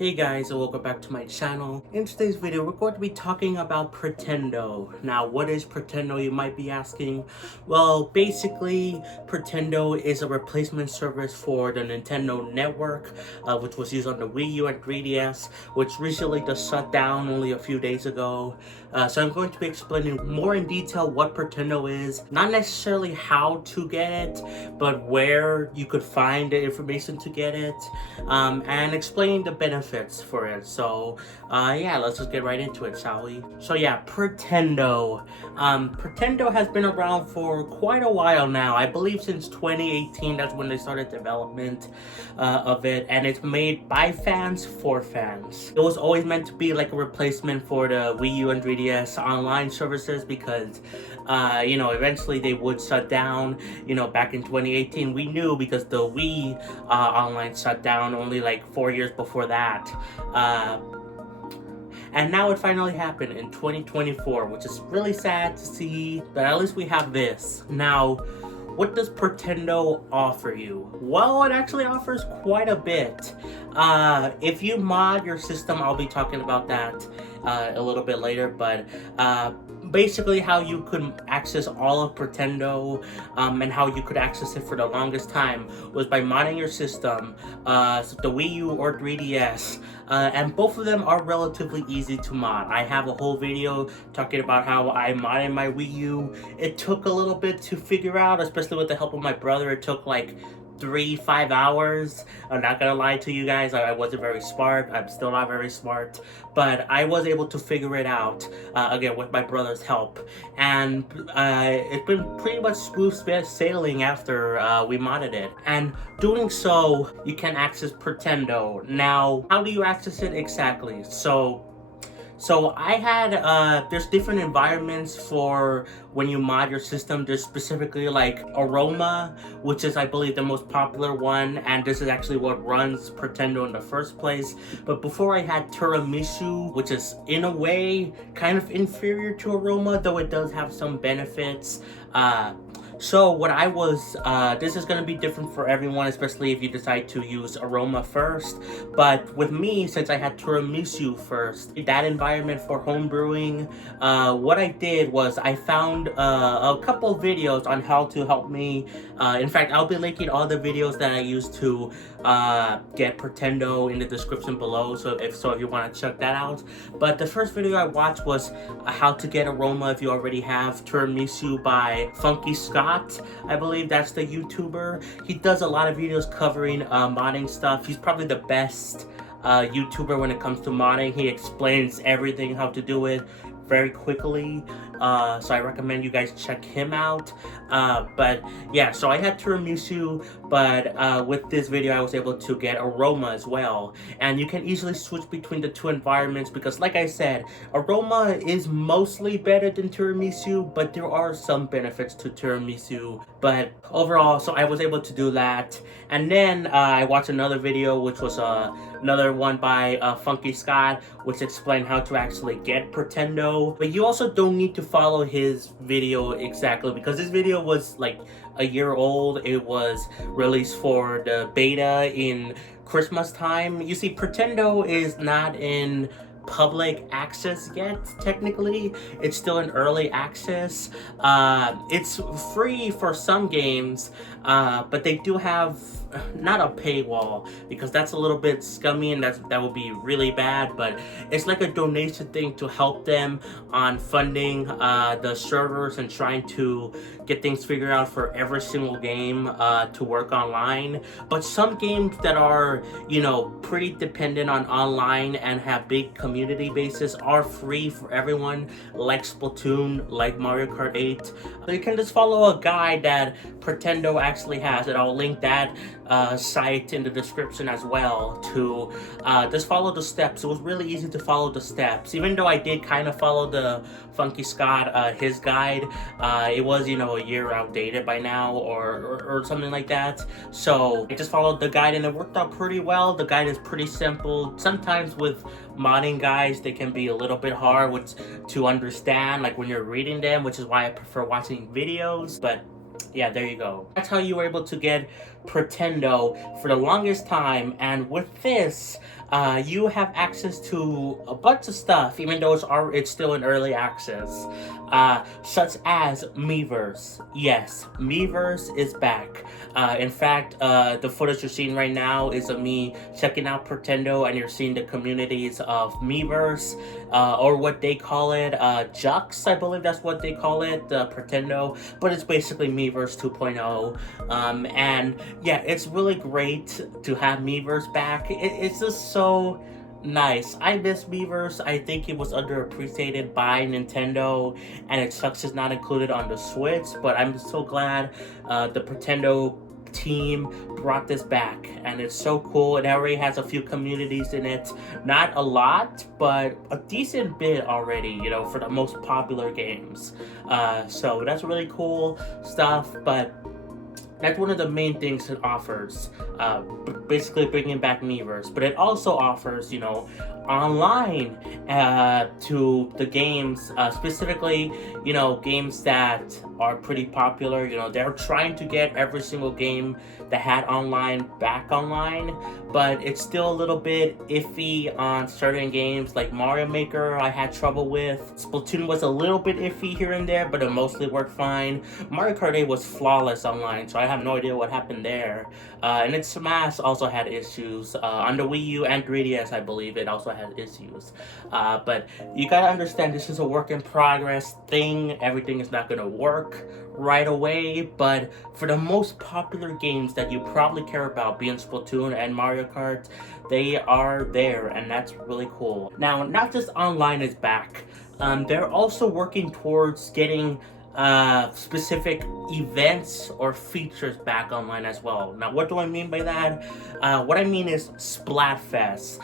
Hey guys, and welcome back to my channel. In today's video, we're going to be talking about Pretendo. Now, what is Pretendo, you might be asking? Well, basically, Pretendo is a replacement service for the Nintendo Network, which was used on the Wii U and 3DS, which recently just shut down only a few days ago. So I'm going to be explaining more in detail what Pretendo is, not necessarily how to get it, but where you could find the information to get it, and explaining the benefits for it. So yeah, let's just get right into it, shall we? So yeah, Pretendo. Pretendo has been around for quite a while now. I believe since 2018, that's when they started development of it, and it's made by fans for fans. It was always meant to be like a replacement for the Wii U and 3DS online services because eventually they would shut down. Back in 2018, we knew because the Wii online shut down only like 4 years before that. And now it finally happened in 2024, which is really sad to see, but at least we have this. Now, what does Pretendo offer you? Well, it actually offers quite a bit. If you mod your system, I'll be talking about that a little bit later, but basically how you could access all of Pretendo and how you could access it for the longest time was by modding your system, so the Wii U or 3DS, and both of them are relatively easy to mod. I have a whole video talking about how I modded my Wii U. It took a little bit to figure out, especially with the help of my brother. It took like 3-5 hours. I'm not gonna lie to you guys, I wasn't very smart. I'm still not very smart, but I was able to figure it out again with my brother's help, and it's been pretty much smooth sailing after we modded it. And doing so, you can access Pretendo. Now, how do you access it exactly? So I had, there's different environments for when you mod your system. There's specifically like Aroma, which is I believe the most popular one, and this is actually what runs Pretendo in the first place. But before I had Tiramisu, which is in a way kind of inferior to Aroma, though it does have some benefits. So what I was, this is going to be different for everyone, especially if you decide to use Aroma first. But with me, since I had Tiramisu first, that environment for homebrewing, what I did was I found a couple videos on how to help me. In fact, I'll be linking all the videos that I used to get Pretendo in the description below, so if you want to check that out. But the first video I watched was how to get Aroma if you already have Tiramisu by Funky Scott. I believe that's the YouTuber. He does a lot of videos covering modding stuff. He's probably the best YouTuber when it comes to modding. He explains everything, how to do it very quickly. So I recommend you guys check him out. But yeah, so I had Tiramisu, but with this video I was able to get Aroma as well. And you can easily switch between the two environments because, like I said, Aroma is mostly better than Tiramisu, but there are some benefits to Tiramisu. But overall, so I was able to do that. And then I watched another video, which was another one by Funky Scott, which explained how to actually get Pretendo. But you also don't need to follow his video exactly because this video was like a year old. It was released for the beta in Christmas time. You see, Pretendo is not in public access yet. Technically, it's still in early access. It's free for some games, but they do have not a paywall because that's a little bit scummy and that would be really bad, but it's like a donation thing to help them on funding the servers and trying to get things figured out for every single game to work online. But some games that are pretty dependent on online and have big community bases are free for everyone, like Splatoon, like Mario Kart 8. So you can just follow a guide that Pretendo actually has, and I'll link that site in the description as well to just follow the steps. It was really easy to follow the steps, even though I did kind of follow the Funky Scott his guide. It was a year outdated by now or something like that, so I just followed the guide and it worked out pretty well. The guide is pretty simple. Sometimes with modding guides they can be a little bit hard to understand, like when you're reading them, which is why I prefer watching videos. But yeah, there you go. That's how you were able to get Pretendo for the longest time. And with this, you have access to a bunch of stuff, even though it's still in early access, such as Miiverse. Yes, Miiverse is back. In fact, the footage you're seeing right now is of me checking out Pretendo, and you're seeing the communities of Miiverse, or what they call it, Jux, I believe that's what they call it, Pretendo, but it's basically Miiverse 2.0. And yeah, it's really great to have Miiverse back. It's just so nice. I miss Miiverse. I think it was underappreciated by Nintendo, and it sucks it's not included on the Switch, but I'm so glad the Pretendo team brought this back, and it's so cool. It already has a few communities in it, not a lot, but a decent bit already, you know, for the most popular games. So that's really cool stuff, but that's one of the main things it offers, basically bringing back Miiverse. But it also offers, you know, online to the games, specifically, you know, games that are pretty popular. You know, they're trying to get every single game that had online back online, but it's still a little bit iffy on certain games. Like Mario Maker, I had trouble with. Splatoon was a little bit iffy here and there, but it mostly worked fine. Mario Kart 8 was flawless online, so I have no idea what happened there. And then Smash also had issues. On the Wii U and 3DS, I believe it also had issues. But you gotta understand, this is a work in progress thing. Everything is not gonna work right away, but for the most popular games that you probably care about, being Splatoon and Mario Kart, they are there, and that's really cool. Now, not just online is back, they're also working towards getting specific events or features back online as well. Now, what do I mean by that? What I mean is Splatfest.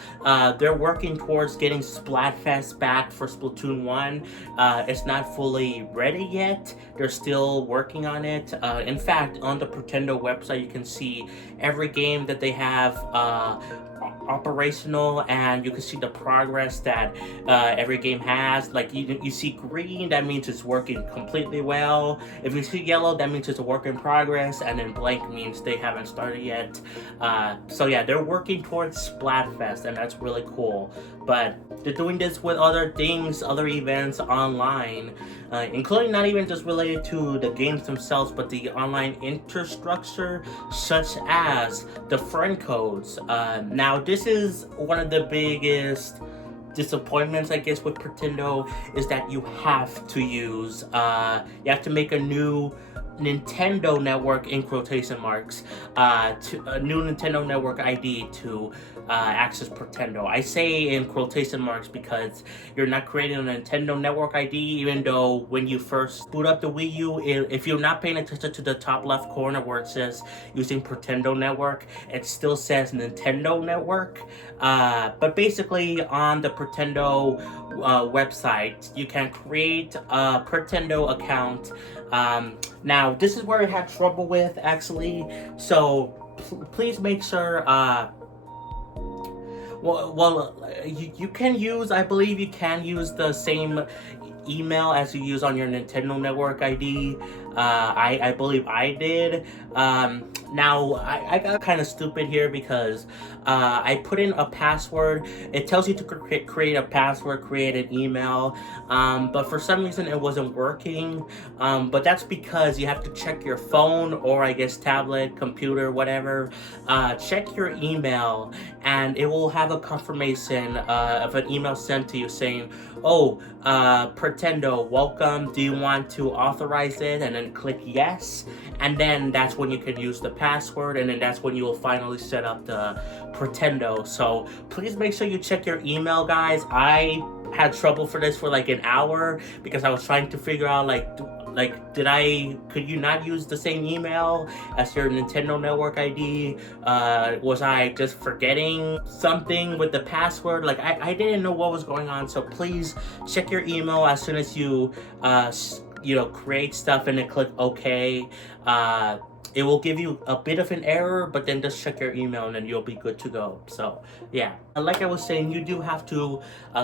They're working towards getting Splatfest back for Splatoon 1. It's not fully ready yet. They're still working on it. In fact, on the Pretendo website, you can see every game that they have operational, and you can see the progress that every game has. Like you see green, that means it's working completely well. If you see yellow, that means it's a work in progress, and then blank means they haven't started yet. So yeah, they're working towards Splatfest, and that's really cool. But they're doing this with other things, other events online, including not even just related to the games themselves, but the online infrastructure, such as the friend codes. Now, this is one of the biggest disappointments, I guess, with Pretendo, is that you have to use, you have to make a new Nintendo Network, in quotation marks, to a new Nintendo Network ID to access Pretendo. I say in quotation marks because you're not creating a Nintendo Network ID, even though when you first boot up the Wii U, if you're not paying attention to the top left corner where it says using Pretendo Network, it still says Nintendo Network. But basically on the Pretendo website, you can create a Pretendo account. Now, this is where I had trouble with, actually, so please make sure, you can use, I believe you can use the same email as you use on your Nintendo Network ID. I believe I did. Now, I got kind of stupid here because I put in a password. It tells you to create a password, create an email, but for some reason it wasn't working. But that's because you have to check your phone, or I guess tablet, computer, whatever. Check your email, and it will have a confirmation of an email sent to you saying, oh, Pretendo, welcome, do you want to authorize it? And then click yes, and then that's when you can use the password, and then that's when you will finally set up the Pretendo. So please make sure you check your email, guys. I had trouble for this for like an hour because I was trying to figure out could you not use the same email as your Nintendo Network ID? Was I just forgetting something with the password? Like, I didn't know what was going on, so please check your email as soon as you create stuff and then click OK. it will give you a bit of an error, but then just check your email and then you'll be good to go. So yeah, like I was saying, you do have to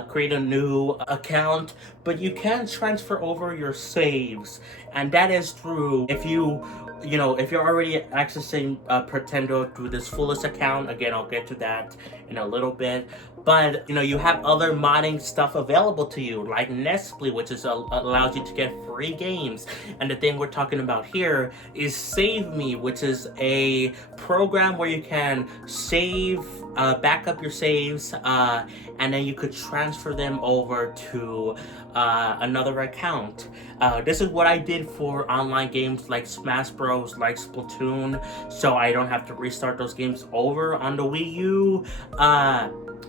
create a new account, but you can transfer over your saves, and that is through if if you're already accessing Pretendo through this fullest account. Again, I'll get to that in a little bit. But you have other modding stuff available to you, like Nestle, which allows you to get free games. And the thing we're talking about here is Save Me, which is a program where you can save, back up your saves, and then you could transfer them over to another account. This is what I did for online games like Smash Bros, like Splatoon, so I don't have to restart those games over on the Wii U.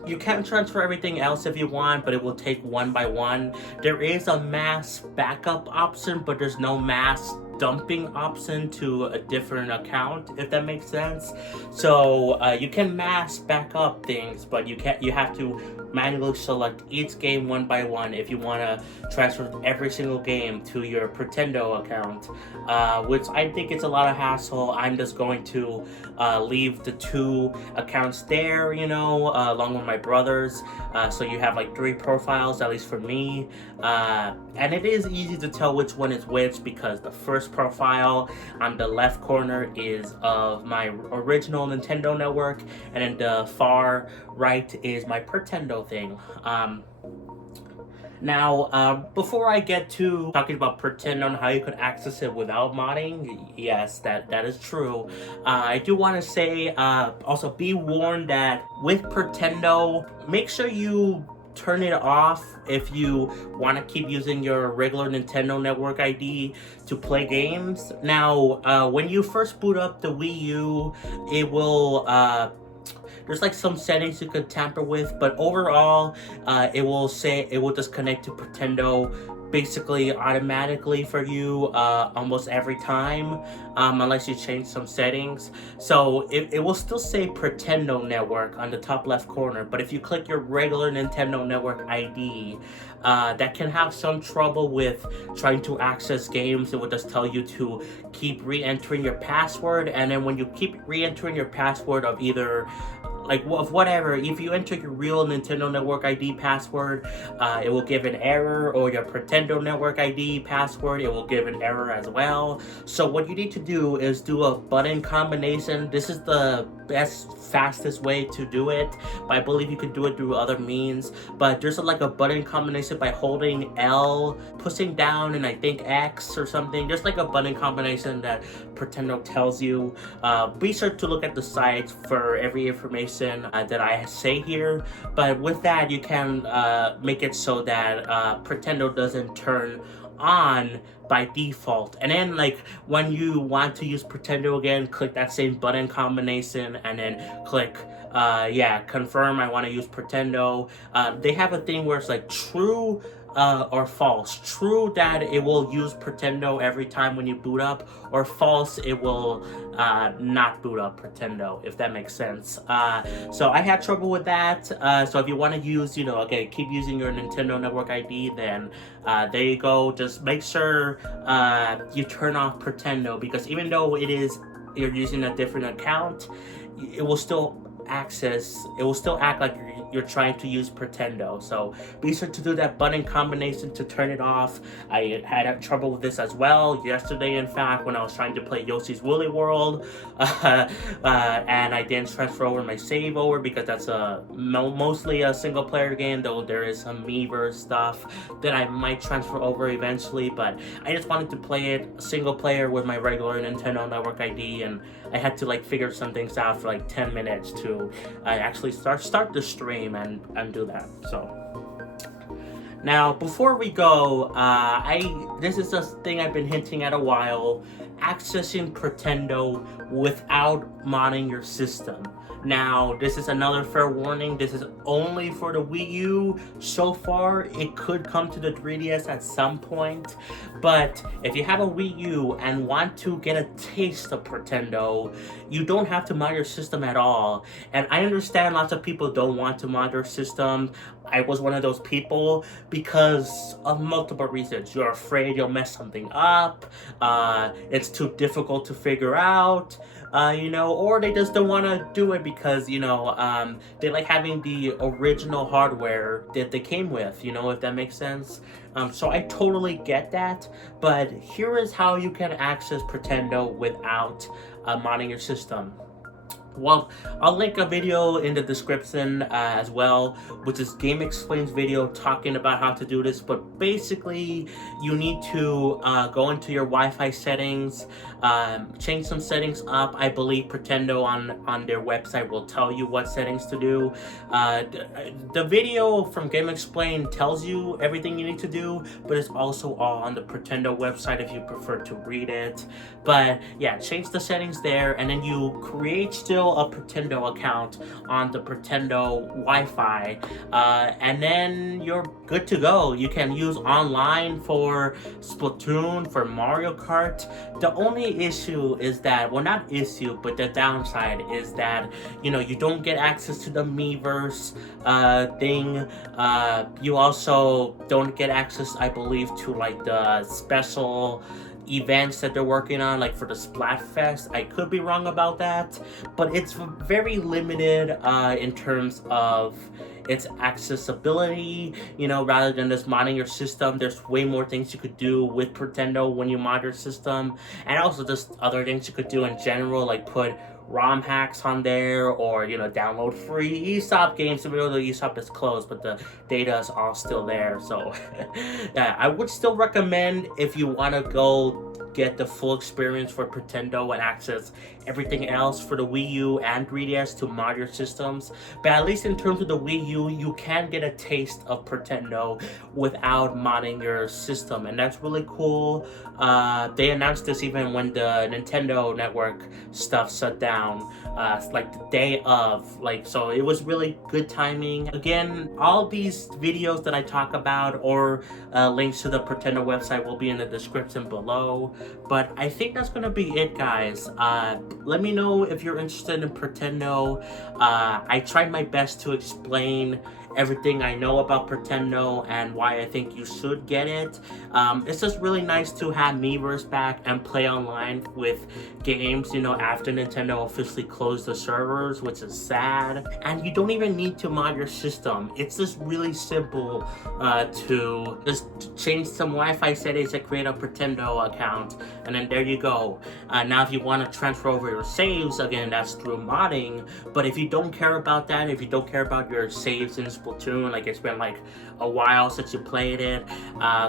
You can transfer everything else if you want, but it will take one by one. There is a mass backup option, but there's no mass dumping option to a different account, if that makes sense. So you can mass back up things, but you have to manually select each game one by one if you want to transfer every single game to your Pretendo account, which I think it's a lot of hassle. I'm just going to leave the 2 accounts there, along with my brother's, so you have like 3 profiles, at least for me, and it is easy to tell which one is which, because the first profile on the left corner is of my original Nintendo network, and then the far right is my Pretendo thing. Now, before I get to talking about Pretendo and how you could access it without modding, yes, that is true. I do want to say, also be warned that with Pretendo, make sure you turn it off if you want to keep using your regular Nintendo Network ID to play games. Now, when you first boot up the Wii U, it will there's like some settings you could tamper with, but overall it will just connect to Pretendo basically automatically for you almost every time, unless you change some settings. So it will still say Pretendo Network on the top left corner, but if you click your regular Nintendo Network ID, that can have some trouble with trying to access games. It will just tell you to keep re-entering your password, and then when you keep re-entering your password of either of whatever, if you enter your real Nintendo Network ID password, it will give an error, or your Pretendo Network ID password, it will give an error as well. So what you need to do is do a button combination. This is the best, fastest way to do it, but I believe you can do it through other means. But there's like a button combination by holding L, pushing down, and I think X or something. There's like a button combination that Pretendo tells you. Be sure to look at the site for every information that I say here, but with that you can make it so that Pretendo doesn't turn on by default. And then when you want to use Pretendo again, click that same button combination and then click confirm I want to use Pretendo. They have a thing where it's like true or false. True that it will use Pretendo every time when you boot up, or false it will not boot up Pretendo, if that makes sense. So I had trouble with that. So if you want to use, keep using your Nintendo Network ID, then there you go. Just make sure you turn off Pretendo, because even though you're using a different account, it will still act like you're trying to use Pretendo. So be sure to do that button combination to turn it off. I had trouble with this as well yesterday, in fact, when I was trying to play Yoshi's Woolly World, and I didn't transfer over my save over, because that's mostly a single player game, though there is some Miiverse stuff that I might transfer over eventually, but I just wanted to play it single player with my regular Nintendo Network ID, and I had to figure some things out for 10 minutes to actually start the stream and do that. So now, before we go, this is a thing I've been hinting at a while: accessing Pretendo without modding your system. Now, this is another fair warning. This is only for the Wii U so far. It could come to the 3DS at some point. But if you have a Wii U and want to get a taste of Pretendo, you don't have to mod your system at all. And I understand lots of people don't want to mod their system. I was one of those people, because of multiple reasons. You're afraid you'll mess something up, it's too difficult to figure out, or they just don't want to do it because, they like having the original hardware that they came with, if that makes sense. So I totally get that, but here is how you can access Pretendo without modding your system. Well, I'll link a video in the description as well, which is Game Explain's video talking about how to do this. But basically, you need to go into your Wi-Fi settings, change some settings up. I believe Pretendo on their website will tell you what settings to do. The video from Game Explain tells you everything you need to do, but it's also all on the Pretendo website if you prefer to read it. But yeah, change the settings there, and then you create still a Pretendo account on the Pretendo Wi-Fi, and then you're good to go. You can use online for Splatoon, for Mario Kart. The only issue is that, well, not issue, but the downside is that, you don't get access to the Miiverse thing. You also don't get access, I believe, to like the special events that they're working on, like for the Splatfest. I could be wrong about that, but it's very limited in terms of its accessibility. Rather than just modding your system, there's way more things you could do with Pretendo when you mod your system, and also just other things you could do in general, like put ROM hacks on there, or download free eShop games. Even though the eShop is closed, but the data is all still there. So yeah, I would still recommend, if you want to go get the full experience for Pretendo and access everything else for the Wii U and 3DS to mod your systems. But at least in terms of the Wii U, you can get a taste of Pretendo without modding your system, and that's really cool. They announced this even when the Nintendo Network stuff shut down, like the day of, so it was really good timing. Again, all these videos that I talk about, or links to the Pretendo website, will be in the description below. But I think that's gonna be it, guys. Let me know if you're interested in Pretendo. I tried my best to explain everything I know about Pretendo and why I think you should get it. It's just really nice to have Miiverse back and play online with games, after Nintendo officially closed the servers, which is sad. And you don't even need to mod your system. It's just really simple to just change some Wi-Fi settings and create a Pretendo account, and then there you go. Now if you want to transfer over your saves, again, that's through modding. But if you don't care about that, if you don't care about your saves in Splatoon, like it's been like a while since you played it,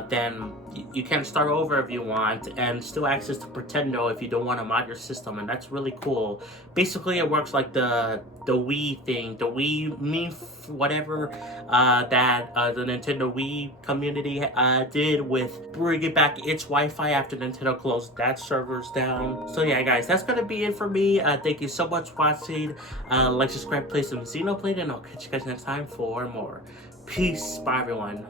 then you can start over if you want, and still access to Pretendo if you don't want to mod your system, and that's really cool. Basically, it works like the Wii thing, the Wii whatever that the Nintendo Wii community did with bringing back its Wi-Fi after Nintendo closed that servers down. So yeah, guys, that's gonna be it for me. Thank you so much for watching. Like, subscribe, play some Xenoblade, and I'll catch you guys next time for more. Peace. Bye, everyone.